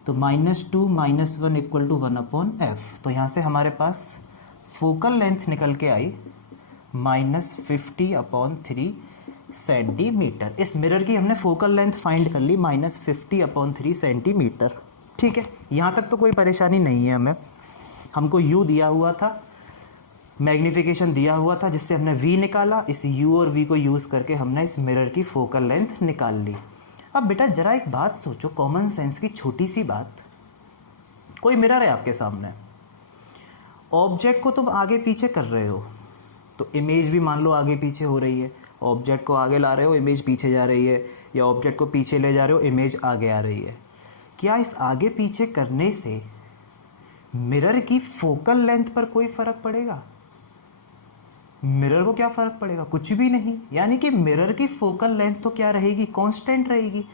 तो -2 - 1 इक्वल टू 1/f। तो यहाँ से हमारे पास फोकल लेंथ निकल के आई -50/3 सेंटीमीटर। इस मिरर की हमने फोकल लेंथ फाइंड कर ली -50/3 सेंटीमीटर। ठीक है, यहाँ तक तो कोई परेशानी नहीं है हमें। हमको u दिया हुआ था, मैग्निफिकेशन दिया हुआ था, जिससे हमने v निकाला। इस u और v को यूज़ करके हमने इस मिरर की फोकल लेंथ निकाल ली। अब बेटा जरा एक बात सोचो, कॉमन सेंस की छोटी सी बात। कोई मिरर है आपके सामने, ऑब्जेक्ट को तुम आगे पीछे कर रहे हो, तो इमेज भी मान लो आगे पीछे हो रही है, ऑब्जेक्ट को आगे ला रहे हो, इमेज पीछे जा रही है, या ऑब्जेक्ट को पीछे ले जा रहे हो, इमेज आगे आ रही है। क्या इस आगे पीछे करने से मिरर की फोकल लेंथ पर कोई फ़र्क पड़ेगा? मिरर को क्या फ़र्क पड़ेगा? कुछ भी नहीं। यानी कि मिरर की फोकल लेंथ तो क्या रहेगी? कांस्टेंट रहेगी।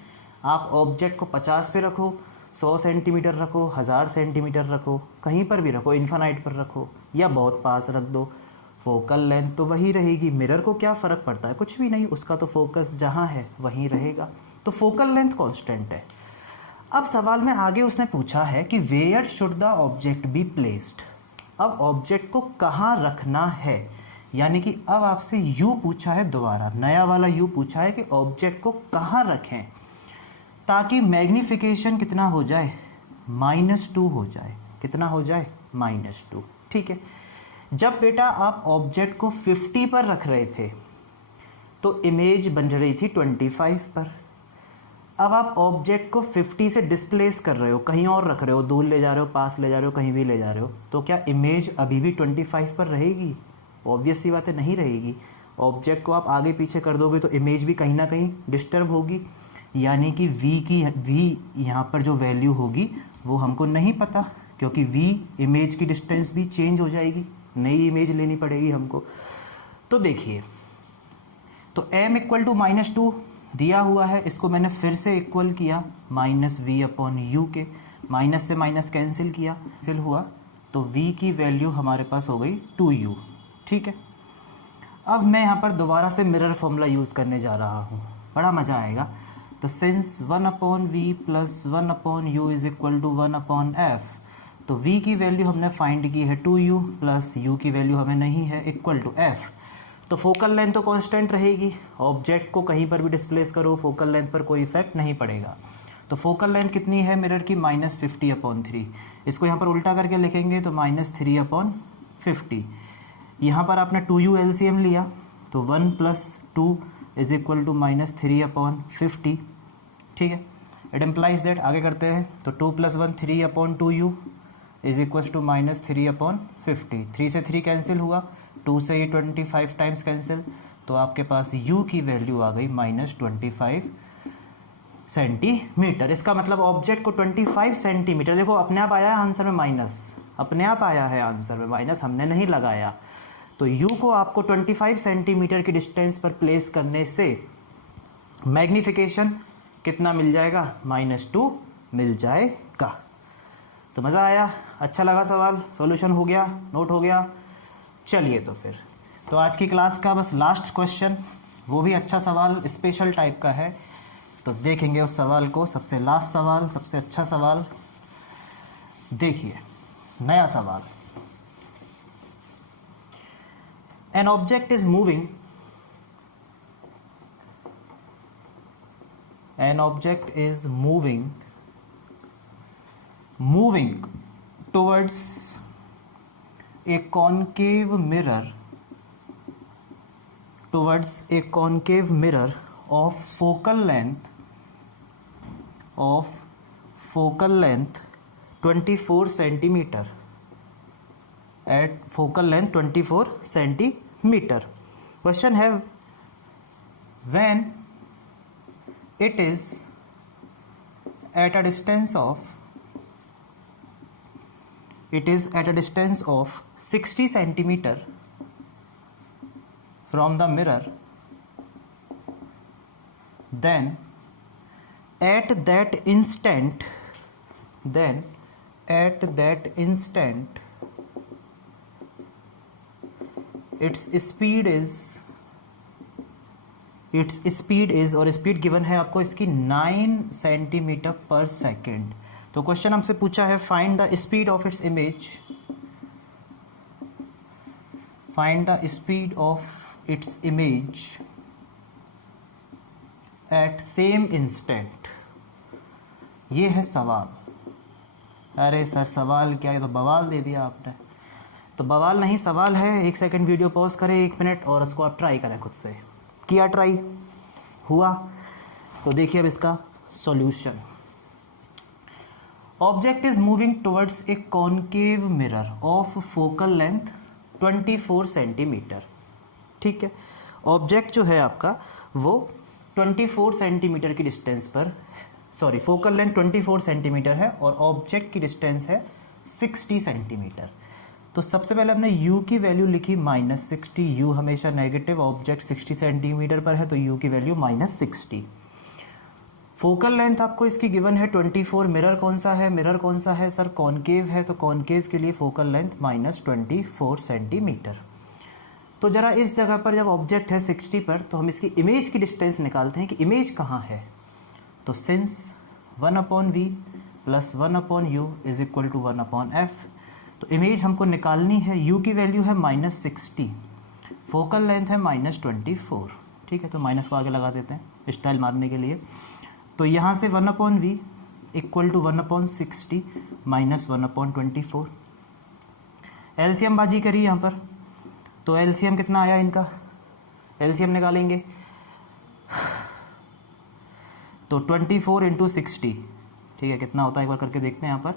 आप ऑब्जेक्ट को 50 पे रखो, 100 सेंटीमीटर रखो, 1000 सेंटीमीटर रखो, कहीं पर भी रखो, इन्फानाइट पर रखो या बहुत पास रख दो, फोकल लेंथ तो वही रहेगी। मिरर को क्या फ़र्क पड़ता है? कुछ भी नहीं, उसका तो फोकस जहाँ है वहीं रहेगा। तो फोकल लेंथ कांस्टेंट है। अब सवाल में आगे उसने पूछा है कि where should the object be placed. अब ऑब्जेक्ट को कहाँ रखना है, यानी कि अब आपसे यू पूछा है, दोबारा नया वाला यू पूछा है कि ऑब्जेक्ट को कहाँ रखें ताकि मैग्नीफिकेशन कितना हो जाए? -2 हो जाए। कितना हो जाए? -2। ठीक है। जब बेटा आप ऑब्जेक्ट को 50 पर रख रहे थे तो इमेज बन रही थी 25 पर। अब आप ऑब्जेक्ट को 50 से डिस्प्लेस कर रहे हो, कहीं और रख रहे हो, दूर ले जा रहे हो, पास ले जा रहे हो, कहीं भी ले जा रहे हो, तो क्या इमेज अभी भी 25 पर रहेगी? ऑब्वियस सी बात है, नहीं रहेगी। ऑब्जेक्ट को आप आगे पीछे कर दोगे तो इमेज भी कहीं ना कहीं डिस्टर्ब होगी, यानी कि v यहाँ पर जो वैल्यू होगी वो हमको नहीं पता, क्योंकि v इमेज की डिस्टेंस भी चेंज हो जाएगी, नई इमेज लेनी पड़ेगी हमको। तो देखिए, तो m = -2 दिया हुआ है, इसको मैंने फिर से इक्वल किया -v/u के, माइनस से माइनस कैंसिल किया, कैंसिल हुआ तो v की वैल्यू हमारे पास हो गई 2u। ठीक है। अब मैं यहाँ पर दोबारा से मिरर फॉर्मूला यूज़ करने जा रहा हूँ, बड़ा मज़ा आएगा। तो सिंस 1/v + 1/u = 1/f, तो v की वैल्यू हमने फाइंड की है 2u प्लस u की वैल्यू हमें नहीं है, इक्वल टू f। तो फोकल लेंथ तो कांस्टेंट रहेगी, ऑब्जेक्ट को कहीं पर भी डिस्प्लेस करो, फोकल लेंथ पर कोई इफेक्ट नहीं पड़ेगा। तो फोकल लेंथ कितनी है मिरर की? -50/3। इसको यहाँ पर उल्टा करके लिखेंगे तो -3/50। यहाँ पर आपने 2u एलसीएम लिया तो 1 + 2 = -3/50। ठीक है। इट इम्प्लाइज दैट, आगे करते हैं तो 2 + 1 3/2u = -3/50। 3 से 3 कैंसिल हुआ, 2 से ये 25 टाइम्स कैंसिल, तो आपके पास u की वैल्यू आ गई -25 सेंटीमीटर। इसका मतलब ऑब्जेक्ट को 25 सेंटीमीटर, देखो अपने आप आया है आंसर में माइनस, अपने आप आया है आंसर में माइनस, हमने नहीं लगाया। तो u को आपको 25 सेंटीमीटर की डिस्टेंस पर प्लेस करने से मैग्नीफिकेशन कितना मिल जाएगा? -2 मिल जाएगा। तो मज़ा आया, अच्छा लगा सवाल, सॉल्यूशन हो गया, नोट हो गया। चलिए तो फिर, तो आज की क्लास का बस लास्ट क्वेश्चन, वो भी अच्छा सवाल, स्पेशल टाइप का है, तो देखेंगे उस सवाल को। सबसे लास्ट सवाल, सबसे अच्छा सवाल देखिए, नया सवाल। An object is moving. An object is moving towards a concave mirror. Towards a concave mirror of focal length 24 centimeter. At focal length 24 centimeter. Question है, when it is at a distance of 60 centimeter from the mirror, then at that instant its speed is और स्पीड गिवन है आपको इसकी 9 सेंटीमीटर पर सेकेंड। तो क्वेश्चन हमसे पूछा है, find the speed of its image, find the speed of its image at same instant. ये है सवाल। अरे सर सवाल क्या, ये तो बवाल दे दिया आपने। तो बवाल नहीं, सवाल है। 1 सेकंड वीडियो पॉज करें, 1 मिनट, और इसको आप ट्राई करें खुद से। किया ट्राई, हुआ, तो देखिए अब इसका solution. Object is moving towards a concave mirror of focal length 24 centimetre. ठीक है। ऑब्जेक्ट जो है आपका वो 24 सेंटीमीटर की डिस्टेंस पर, सॉरी फोकल लेंथ 24 सेंटीमीटर है और ऑब्जेक्ट की डिस्टेंस है 60 सेंटीमीटर। तो सबसे पहले हमने u की वैल्यू लिखी -60, u हमेशा नेगेटिव, ऑब्जेक्ट 60 सेंटीमीटर पर है तो u की वैल्यू -60। फोकल लेंथ आपको इसकी गिवन है 24, मिरर कौन सा है, मिरर कौन सा है सर, कॉनकेव है, तो कॉनकेव के लिए फोकल लेंथ -24 सेंटीमीटर। तो जरा इस जगह पर जब ऑब्जेक्ट है 60 पर तो हम इसकी इमेज की डिस्टेंस निकालते हैं कि इमेज कहाँ है। तो since 1/v plus 1/u is equal to 1/f, तो इमेज हमको निकालनी है, u की वैल्यू है -60, फोकल लेंथ है -24, ठीक है। तो माइनस को आगे लगा देते हैं स्टाइल मारने के लिए। तो यहाँ से 1/v equal to 1/60 minus 1/24, LCM बाजी करी यहाँ पर, तो एलसीएम कितना आया इनका, एलसीएम निकालेंगे तो 24 इंटू 60, ठीक है, कितना होता है एक बार करके देखते हैं यहाँ पर।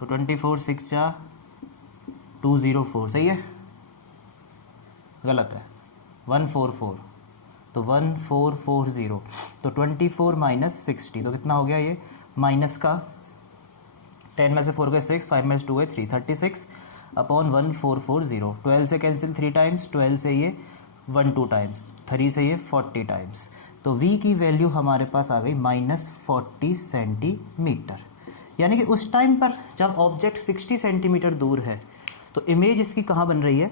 तो 24 6 जा 204, सही है, गलत है 144, तो 1440, तो 24 माइनस 60, तो कितना हो गया ये, माइनस का 10 में से 4 गए 6, 5 में से 2 गए 3, 36 अपॉन 1440, 12 से कैंसिल 3 टाइम्स, 12 से ये 1 2 टाइम्स, 3 से ये 40 टाइम्स, तो v की वैल्यू हमारे पास आ गई -40 सेंटीमीटर। यानी कि उस टाइम पर जब ऑब्जेक्ट 60 सेंटीमीटर दूर है तो इमेज इसकी कहाँ बन रही है,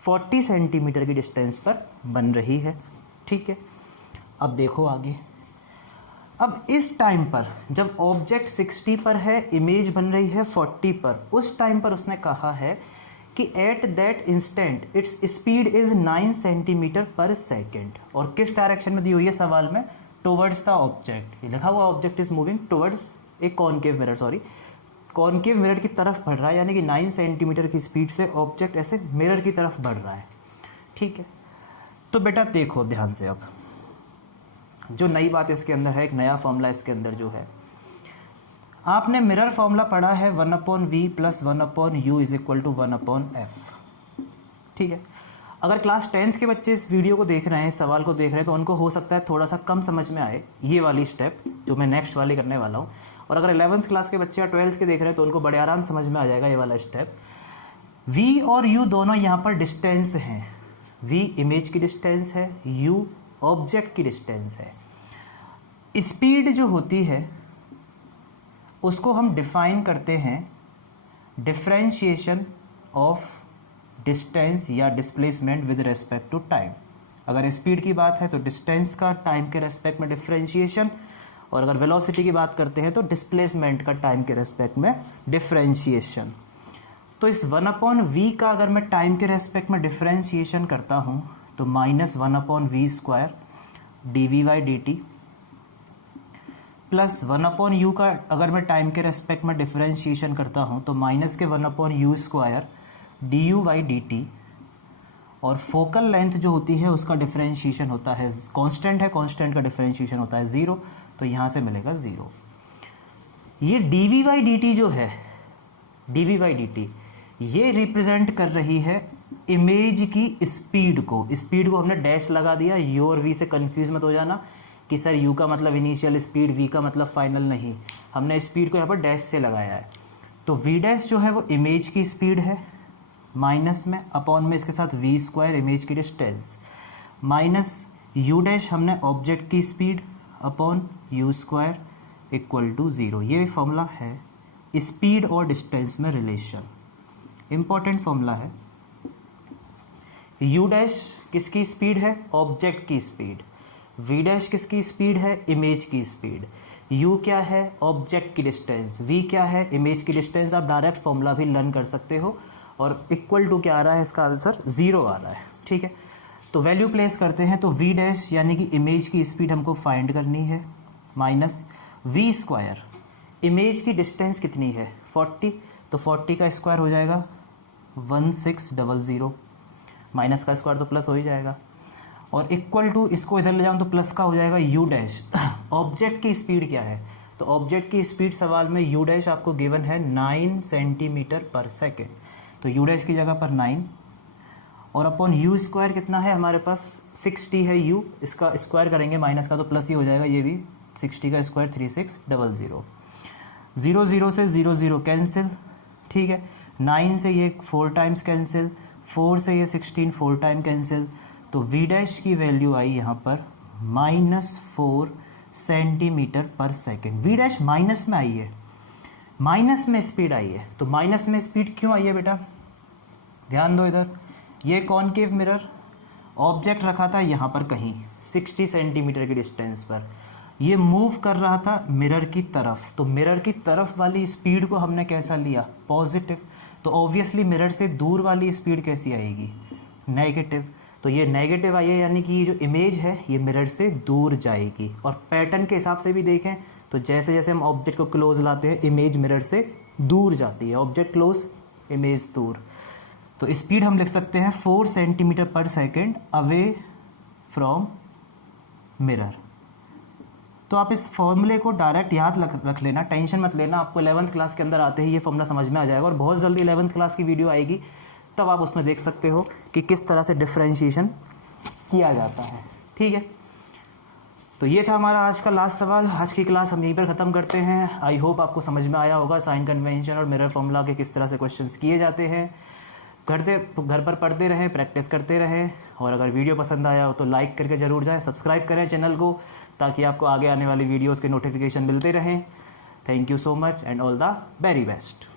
40 सेंटीमीटर की डिस्टेंस पर बन रही है, ठीक है। अब देखो आगे, अब इस टाइम पर जब ऑब्जेक्ट 60 पर है, इमेज बन रही है 40 पर, उस टाइम पर उसने कहा है कि at that instant its speed is 9 centimetre पर सेकेंड, और किस डायरेक्शन में दी हुई है सवाल में, टुवर्ड्स द ऑब्जेक्ट, ये लिखा हुआ ऑब्जेक्ट इज मूविंग टुवर्ड्स एक concave mirror, sorry concave mirror की तरफ बढ़ रहा है, यानी कि 9 सेंटीमीटर की स्पीड से ऑब्जेक्ट ऐसे मिरर की तरफ बढ़ रहा है, ठीक है। तो बेटा देखो अब ध्यान से, अब जो नई बात इसके अंदर है, एक नया फॉर्मूला इसके अंदर जो है, आपने मिरर फॉर्मूला पढ़ा है 1/v plus 1/u is equal to 1/f, ठीक है। अगर क्लास 10th के बच्चे इस वीडियो को देख रहे हैं, इस सवाल को देख रहे हैं, तो उनको हो सकता है थोड़ा सा कम समझ में आए ये वाली स्टेप जो मैं नेक्स्ट वाली करने वाला हूँ, और अगर 11th क्लास के बच्चे या 12th के देख रहे हैं तो उनको बड़े आराम समझ में आ जाएगा ये वाला स्टेप। v और u दोनों यहाँ पर डिस्टेंस हैं, v इमेज की डिस्टेंस है, u ऑब्जेक्ट की डिस्टेंस है। स्पीड जो होती है उसको हम डिफाइन करते हैं डिफरेंशिएशन ऑफ डिस्टेंस या displacement with respect to time. अगर स्पीड की बात है तो डिस्टेंस का टाइम के रेस्पेक्ट में डिफरेंशिएशन, और अगर वेलोसिटी की बात करते हैं तो डिस्प्लेसमेंट का टाइम के रेस्पेक्ट में डिफरेंशिएशन। तो इस 1/v का अगर मैं टाइम के रेस्पेक्ट में डिफरेंशिएशन करता हूँ तो -1/v² dv/dt प्लस 1/u का अगर मैं टाइम के रेस्पेक्ट में डिफरेंशिएशन करता हूँ तो माइनस के 1/u² du/dt, और फोकल लेंथ जो होती है उसका डिफरेंशिएशन होता है, कांस्टेंट है, कांस्टेंट का डिफरेंशिएशन होता है 0, तो यहाँ से मिलेगा 0। ये dv/dt जो है, dv/dt ये रिप्रेजेंट कर रही है इमेज की स्पीड को, स्पीड को हमने डैश लगा दिया, u और v से कंफ्यूज मत हो जाना कि सर u का मतलब इनिशियल स्पीड, v का मतलब फाइनल, नहीं, हमने स्पीड को यहाँ पर डैश से लगाया है। तो v डैश जो है वो इमेज की स्पीड है, माइनस में अपॉन में इसके साथ v² इमेज की डिस्टेंस, माइनस u डैश हमने ऑब्जेक्ट की speed upon u² equal to 0। ये फॉर्मूला है स्पीड और डिस्टेंस में रिलेशन, इंपॉर्टेंट फॉर्मूला है। u डैश किसकी स्पीड है, ऑब्जेक्ट की स्पीड, v डैश किसकी स्पीड है, इमेज की स्पीड, u क्या है, ऑब्जेक्ट की डिस्टेंस, v क्या है, इमेज की डिस्टेंस। आप डायरेक्ट फॉर्मूला भी लर्न कर सकते हो, और इक्वल टू क्या आ रहा है, इसका आंसर 0 आ रहा है, ठीक है। तो वैल्यू प्लेस करते हैं, तो v डैश यानी कि इमेज की स्पीड हमको फाइंड करनी है, माइनस v², इमेज की डिस्टेंस कितनी है 40, तो 40 का स्क्वायर हो जाएगा 1600, माइनस का स्क्वायर तो प्लस हो ही जाएगा, और इक्वल टू इसको इधर ले जाऊँ तो प्लस का हो जाएगा u डैश। ऑब्जेक्ट की स्पीड क्या है, तो ऑब्जेक्ट की स्पीड सवाल में u डैश आपको गिवन है 9 सेंटीमीटर पर सेकेंड, तो u डैश की जगह पर 9, और अपॉन यू स्क्वायर कितना है हमारे पास 60 है यू, इसका स्क्वायर करेंगे माइनस का तो प्लस ही हो जाएगा, ये भी 60 का स्क्वायर 3600, 0 0 से 0 0 कैंसिल, ठीक है। 9 से ये 4 टाइम्स कैंसिल, 4 से ये 16 4 टाइम कैंसिल, तो वी डैश की वैल्यू आई यहाँ पर -4 सेंटीमीटर पर सेकेंड। वी डैश माइनस में आई है, माइनस में स्पीड आई है, तो माइनस में स्पीड क्यों आई है बेटा, ध्यान दो इधर। ये कॉनकेव मिरर ऑब्जेक्ट रखा था यहाँ पर कहीं 60 सेंटीमीटर की डिस्टेंस पर, ये मूव कर रहा था मिरर की तरफ, तो मिरर की तरफ वाली स्पीड को हमने कैसा लिया, पॉजिटिव, तो ऑब्वियसली मिरर से दूर वाली स्पीड कैसी आएगी, नेगेटिव, तो ये नेगेटिव आई है, यानी कि ये जो इमेज है ये मिरर से दूर जाएगी। और पैटर्न के हिसाब से भी देखें तो जैसे जैसे हम ऑब्जेक्ट को क्लोज लाते हैं इमेज मिरर से दूर जाती है, ऑब्जेक्ट क्लोज इमेज दूर, तो स्पीड हम लिख सकते हैं 4 सेंटीमीटर पर सेकेंड अवे फ्रॉम मिरर। तो आप इस फॉर्मूले को डायरेक्ट याद रख लेना, टेंशन मत लेना, आपको 11th क्लास के अंदर आते ही ये फॉर्मूला समझ में आ जाएगा, और बहुत जल्दी 11th क्लास की वीडियो आएगी, तब आप उसमें देख सकते हो कि किस तरह से डिफरेंशिएशन किया जाता है, ठीक है। तो ये था हमारा आज का लास्ट सवाल। आज की क्लास हम यहीं पर ख़त्म करते हैं। आई होप आपको समझ में आया होगा साइन कन्वेंशन और मिरर फॉर्मूला के किस तरह से क्वेश्चंस किए जाते हैं। घर पर पढ़ते रहें, प्रैक्टिस करते रहें, और अगर वीडियो पसंद आया हो तो लाइक करके ज़रूर जाएं, सब्सक्राइब करें चैनल को, ताकि आपको आगे आने वाली वीडियोज़ के नोटिफिकेशन मिलते रहें। Thank you so much and all the very best.